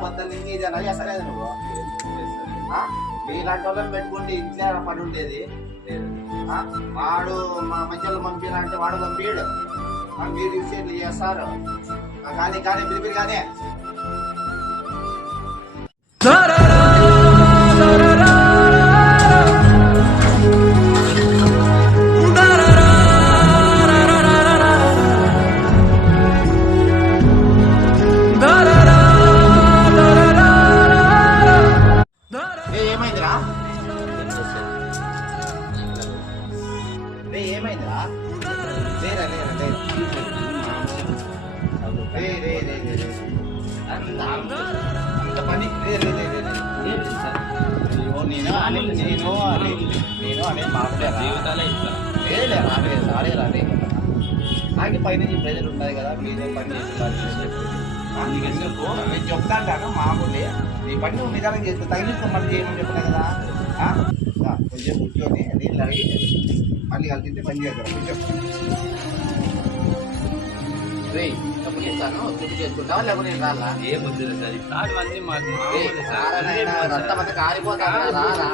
పొద్దున్నీ ఇది ఎలా చేస్తలేదు నువ్వు ఇలాంటి వాళ్ళని పెట్టుకుంటే ఇంట్లో పని ఉండేది. వాడు మా మధ్యలో పంపినంటే వాడు పంపిడు మీరు విషయాలు చేస్తారు. కానీ కానీ పిలిపిరి కానీ ఏమైందిరా ఏమైందిరా లేరా లేరా అంత పని నేను అనే మాట్లాడే నాకు పైన ప్రజలు ఉన్నాయి కదా మీరు పని ఎందుకు నేను చెప్తాను మామూలే నీ పని నువ్వు నిదానం చేస్తే తగిలించుకోమని చేయమని చెప్పినా కదా. కొంచెం కూర్చొని నీళ్ళు అడిగి మళ్ళీ కలిసి పని చేద్దాం. డబ్బులు ఇస్తాను తుది చేసుకుంటావా లేకపోతే నేను రాలా రక్తమంతా కాలిపోతాను. రారా